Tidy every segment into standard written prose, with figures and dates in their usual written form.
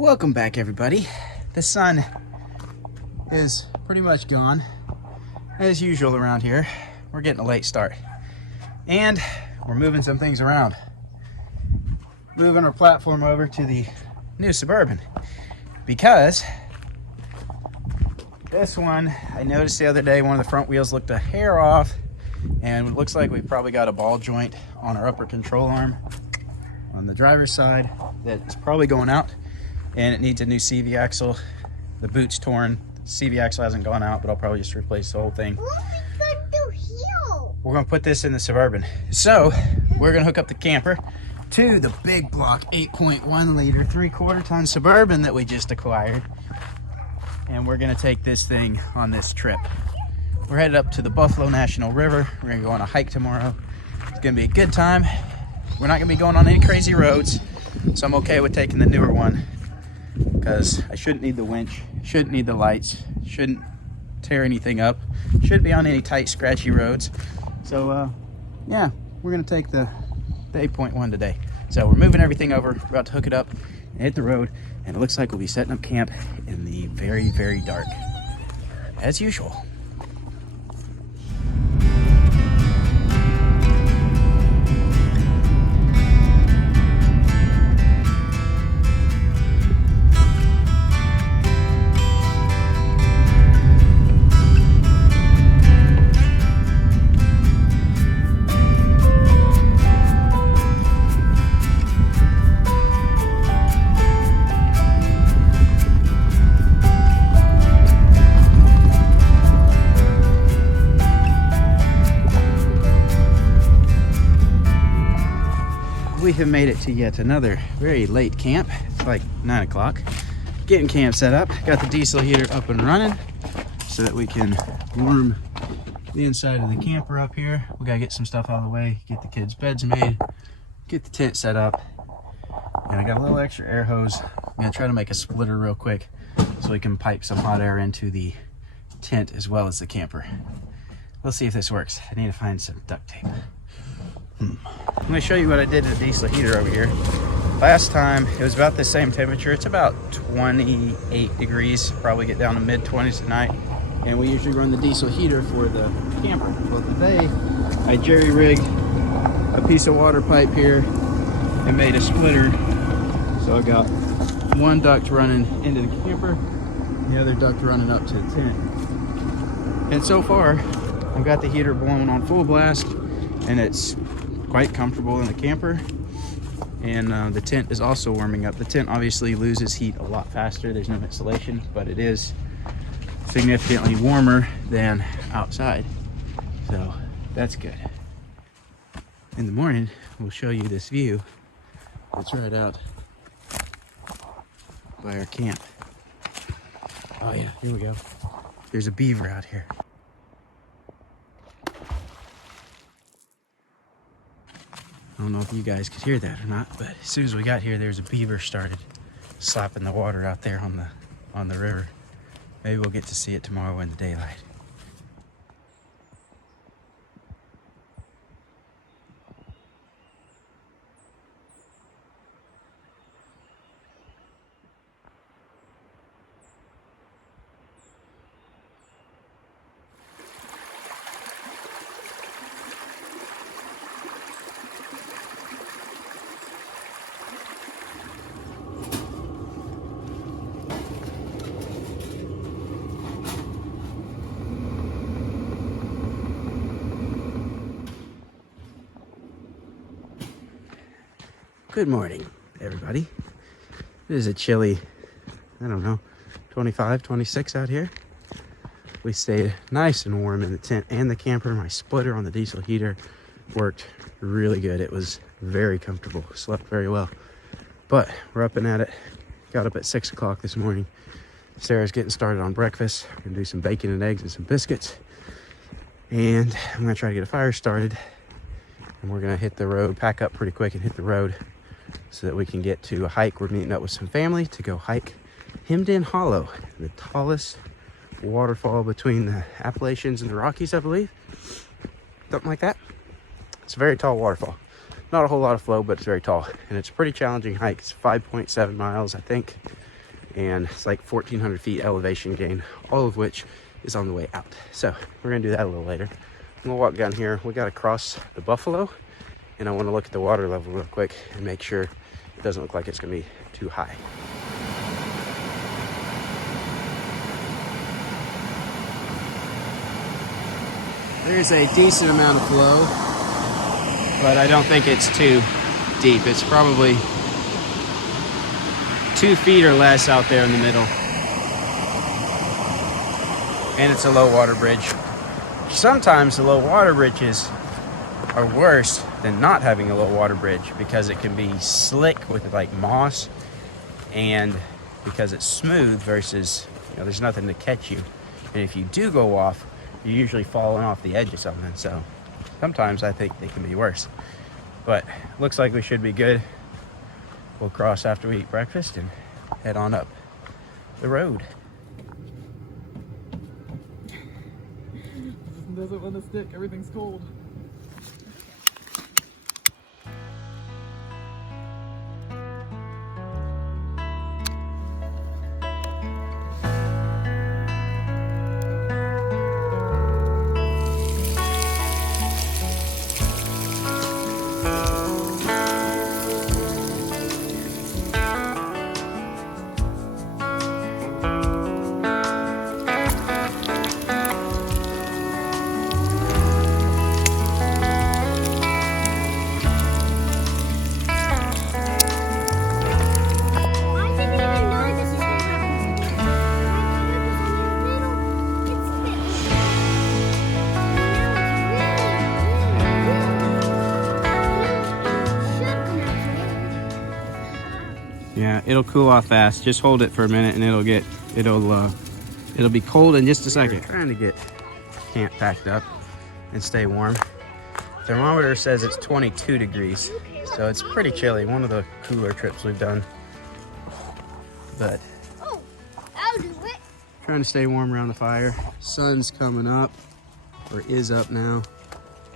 Welcome back, everybody. The sun is pretty much gone as usual around here. We're getting a late start and we're moving some things around. Moving our platform over to the new Suburban because this one, I noticed the other day, one of the front wheels looked a hair off, and it looks like we've probably got a ball joint on our upper control arm on the driver's side that's probably going out, and it needs a new CV axle. The boot's torn. The CV axle hasn't gone out, but I'll probably just replace the whole thing. We're gonna put this in the Suburban. So we're gonna hook up the camper to the big block 8.1 liter 3/4 ton Suburban that we just acquired, and we're gonna take this thing on this trip. We're headed up to the Buffalo National River. We're gonna go on a hike tomorrow. It's gonna be a good time. We're not gonna be going on any crazy roads, so I'm okay with taking the newer one because I shouldn't need the winch, shouldn't need the lights, shouldn't tear anything up, shouldn't be on any tight, scratchy roads. So yeah, we're gonna take the 8.1 today. So we're moving everything over, we're about to hook it up and hit the road, and it looks like we'll be setting up camp in the very, very dark, as usual. We have made it to yet another very late camp. It's like 9 o'clock. Getting camp set up. Got the diesel heater up and running so that we can warm the inside of the camper up here. We gotta get some stuff out of the way, get the kids' beds made, get the tent set up. And I got a little extra air hose. I'm gonna try to make a splitter real quick so we can pipe some hot air into the tent as well as the camper. We'll see if this works. I need to find some duct tape. I'm going to show you what I did to the diesel heater over here. Last time it was about the same temperature. It's about 28 degrees, probably get down to mid 20s tonight. And we usually run the diesel heater for the camper. Well, today I jerry-rigged a piece of water pipe here and made a splitter. So I got one duct running into the camper, the other duct running up to the tent. And so far I've got the heater blowing on full blast, and it's quite comfortable in the camper, and the tent is also warming up. The tent obviously loses heat a lot faster. There's no insulation, but it is significantly warmer than outside, so that's good. In the morning we'll show you this view that's right out by our camp. Oh yeah, here we go. There's a beaver out here. I don't know if you guys could hear that or not, but as soon as we got here, there's a beaver started slapping the water out there on the river. Maybe we'll get to see it tomorrow in the daylight. Good morning, everybody. It is a chilly, I don't know, 25, 26 out here. We stayed nice and warm in the tent and the camper. My splitter on the diesel heater worked really good. It was very comfortable, slept very well. But we're up and at it. Got up at 6 o'clock this morning. Sarah's getting started on breakfast. We're gonna do some bacon and eggs and some biscuits. And I'm gonna try to get a fire started. And we're gonna hit the road, pack up pretty quick and hit the road so that we can get to a hike. We're meeting up with some family to go hike Hemmed In Hollow, the tallest waterfall between the Appalachians and the Rockies, I believe. Something like that. It's a very tall waterfall. Not a whole lot of flow, but it's very tall. And it's a pretty challenging hike. It's 5.7 miles, I think. and it's like 1,400 feet elevation gain, all of which is on the way out. So we're gonna do that a little later. I'm gonna walk down here. We gotta cross the Buffalo, and I wanna look at the water level real quick and make sure it doesn't look like it's gonna be too high. There's a decent amount of flow, but I don't think it's too deep. It's probably 2 feet or less out there in the middle. And it's a low water bridge. Sometimes the low water bridges are worse than not having a low water bridge because it can be slick with like moss, and because it's smooth versus, there's nothing to catch you. And if you do go off, you're usually falling off the edge of something. So sometimes I think they can be worse. But looks like we should be good. We'll cross after we eat breakfast and head on up the road. Doesn't want to stick, everything's cold. Yeah, it'll cool off fast. Just hold it for a minute and it'll be cold in just a second. Trying to get camp packed up and stay warm. Thermometer says it's 22 degrees, so it's pretty chilly. One of the cooler trips we've done. But I'll do it. Trying to stay warm around the fire. Sun's coming up, or is up now.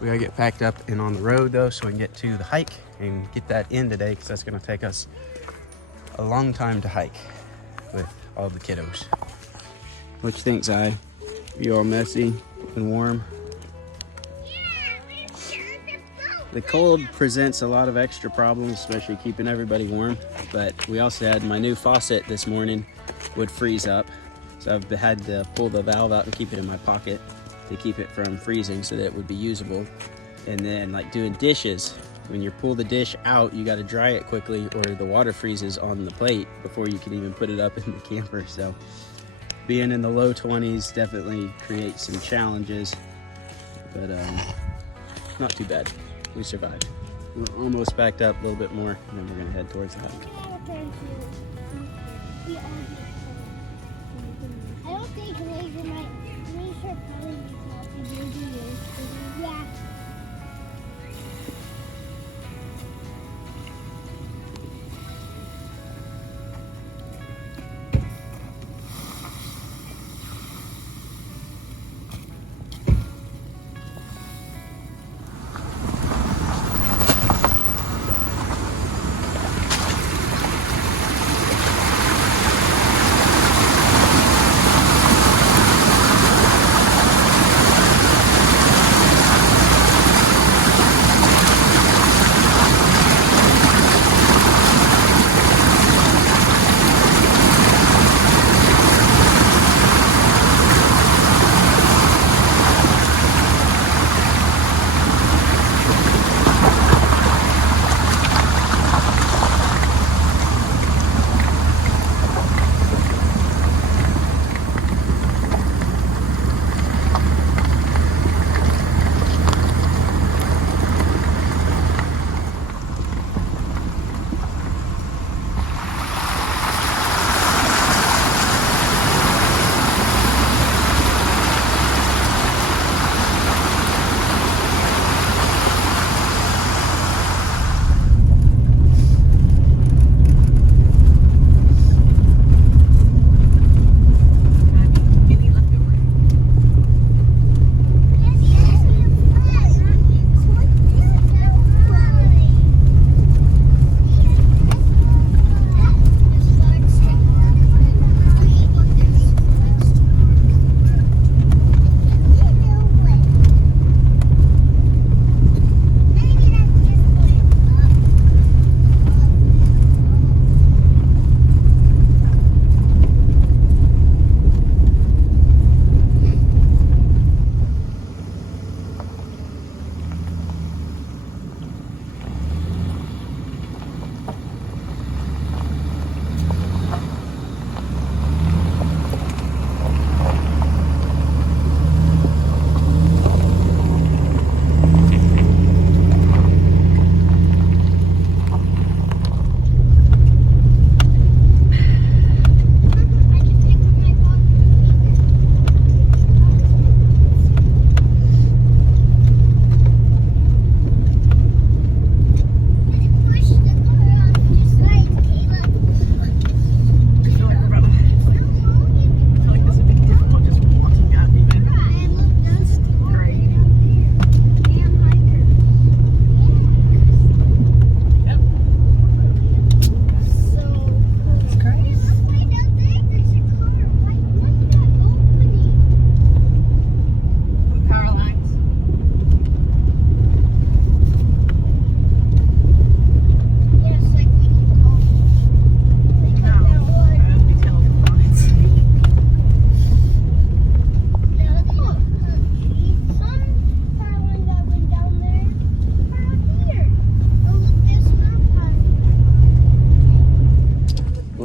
We gotta get packed up and on the road though, so we can get to the hike and get that in today, because that's gonna take us a long time to hike with all the kiddos. What you think, Zai? You all messy and warm? The cold presents a lot of extra problems, especially keeping everybody warm. But we also had my new faucet this morning would freeze up. So I've had to pull the valve out and keep it in my pocket to keep it from freezing so that it would be usable. And then like doing dishes, when you pull the dish out, you got to dry it quickly or the water freezes on the plate before you can even put it up in the camper. So being in the low 20s definitely creates some challenges, but not too bad. We survived. We're almost backed up a little bit more, and then we're gonna head towards the hike. I don't think Laser might. Laser probably yeah.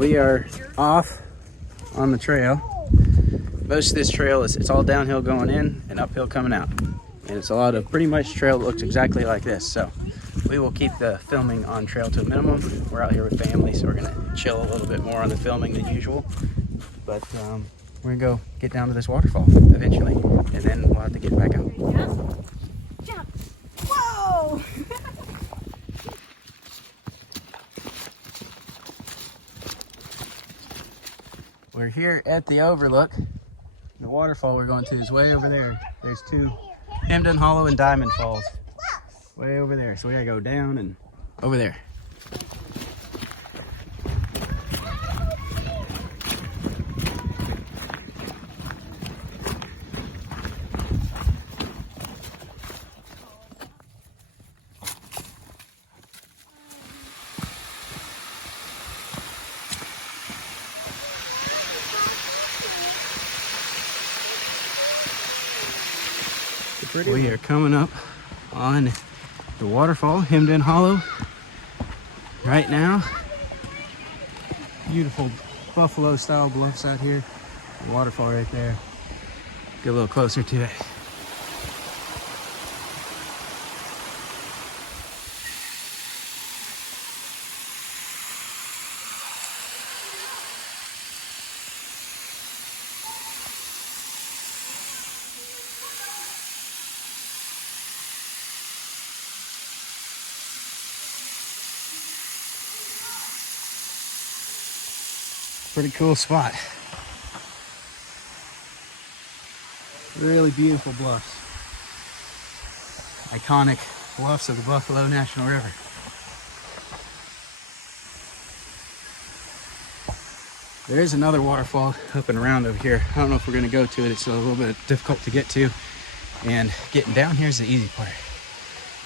We are off on the trail. Most of this trail it's all downhill going in and uphill coming out. And it's a lot of pretty much trail that looks exactly like this. So we will keep the filming on trail to a minimum. We're out here with family, so we're gonna chill a little bit more on the filming than usual. But we're gonna go get down to this waterfall eventually, and then we'll have to get back out. Jump. Jump. Whoa! We're here at the overlook. The waterfall we're going to is way over there. There's two, Hemden Hollow and Diamond Falls. Way over there. So we gotta go down and over there. We are coming up on the waterfall, Hemden Hollow, right now. Beautiful buffalo style bluffs out here. The waterfall right there. Get a little closer to it. Pretty cool spot. Really beautiful bluffs. Iconic bluffs of the Buffalo National River. There is another waterfall up and around over here. I don't know if we're gonna go to it. It's a little bit difficult to get to. And getting down here is the easy part.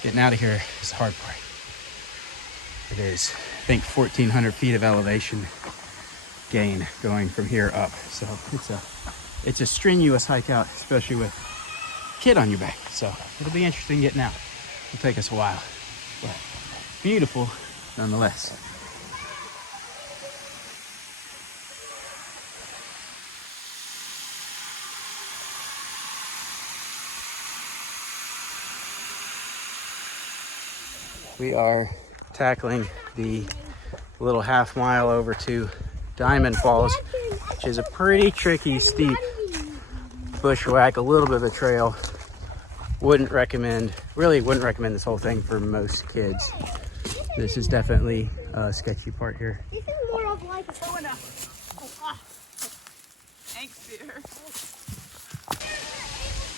Getting out of here is the hard part. It is, I think, 1,400 feet of elevation gain going from here up. So it's a strenuous hike out, especially with a kid on your back. So it'll be interesting getting out. It'll take us a while, but beautiful nonetheless. We are tackling the little half mile over to Diamond Falls, which is a pretty tricky, steep bushwhack, a little bit of a trail. Really wouldn't recommend this whole thing for most kids. This is definitely a sketchy part here. This is more of like a Thanks, dear.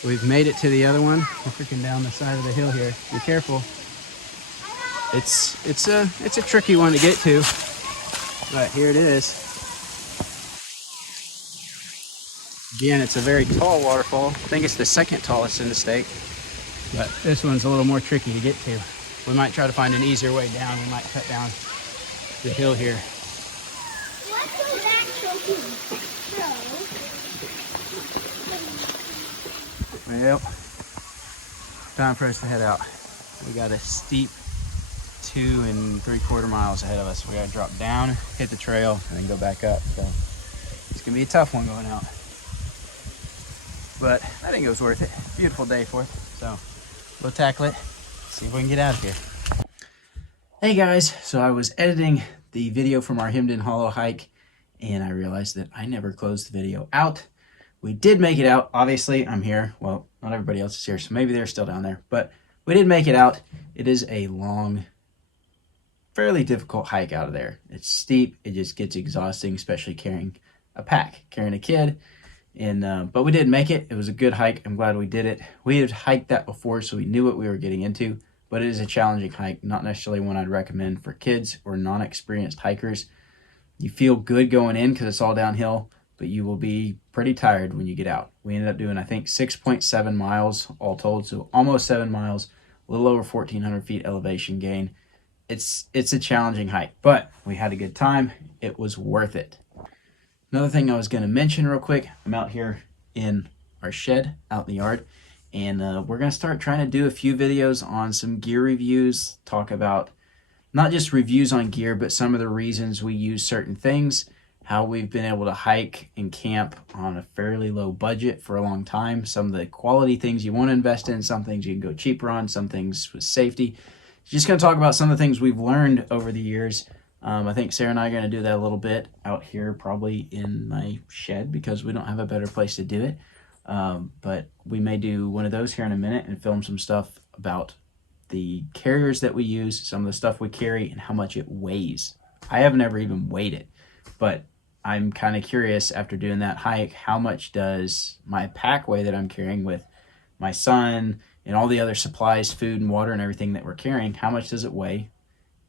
We've made it to the other one. We're freaking down the side of the hill here. Be careful. It's a tricky one to get to, but here it is. Again, it's a very tall waterfall. I think it's the second tallest in the state, but this one's a little more tricky to get to. We might try to find an easier way down. We might cut down the hill here. Well, time for us to head out. We got a steep 2 3/4 miles ahead of us. We gotta drop down, hit the trail, and then go back up. So it's gonna be a tough one going out. But I think it was worth it. Beautiful day for it. So we'll tackle it, see if we can get out of here. Hey guys, so I was editing the video from our Hemden Hollow hike, and I realized that I never closed the video out. We did make it out. Obviously, I'm here. Well, not everybody else is here, so maybe they're still down there. But we did make it out. It is a long, fairly difficult hike out of there. It's steep. It just gets exhausting, especially carrying a pack, carrying a kid. And but we did make it. It was a good hike. I'm glad we did it. We had hiked that before, so we knew what we were getting into. But it is a challenging hike, not necessarily one I'd recommend for kids or non-experienced hikers. You feel good going in because it's all downhill, but you will be pretty tired when you get out. We ended up doing, I think, 6.7 miles all told, so almost 7 miles, a little over 1,400 feet elevation gain. It's a challenging hike, but we had a good time. It was worth it. Another thing I was going to mention real quick, I'm out here in our shed out in the yard, and we're going to start trying to do a few videos on some gear reviews, talk about not just reviews on gear, but some of the reasons we use certain things, how we've been able to hike and camp on a fairly low budget for a long time, some of the quality things you want to invest in, some things you can go cheaper on, some things with safety. Just going to talk about some of the things we've learned over the years. I think Sarah and I are going to do that a little bit out here, probably in my shed, because we don't have a better place to do it. But we may do one of those here in a minute and film some stuff about the carriers that we use, some of the stuff we carry, and how much it weighs. I have never even weighed it, but I'm kind of curious after doing that hike, how much does my pack weigh that I'm carrying with my son and all the other supplies, food and water and everything that we're carrying, how much does it weigh?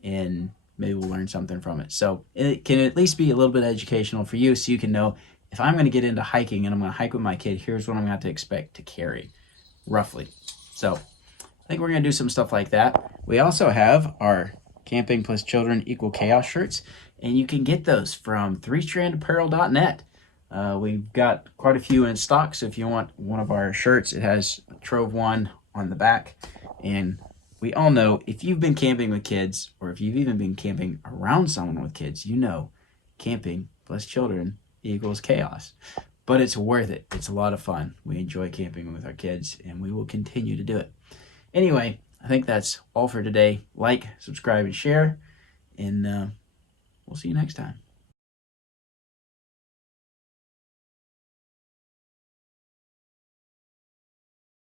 And maybe we'll learn something from it. So it can at least be a little bit educational for you, so you can know, if I'm going to get into hiking and I'm going to hike with my kid, here's what I'm going to have to expect to carry, roughly. So I think we're going to do some stuff like that. We also have our Camping Plus Children Equal Chaos shirts, and you can get those from 3strandapparel.net. We've got quite a few in stock, so if you want one of our shirts, it has Trove 1 on the back. And we all know, if you've been camping with kids, or if you've even been camping around someone with kids, you know camping plus children equals chaos. But it's worth it. It's a lot of fun. We enjoy camping with our kids, and we will continue to do it. Anyway, I think that's all for today. Like, subscribe, and share, and we'll see you next time.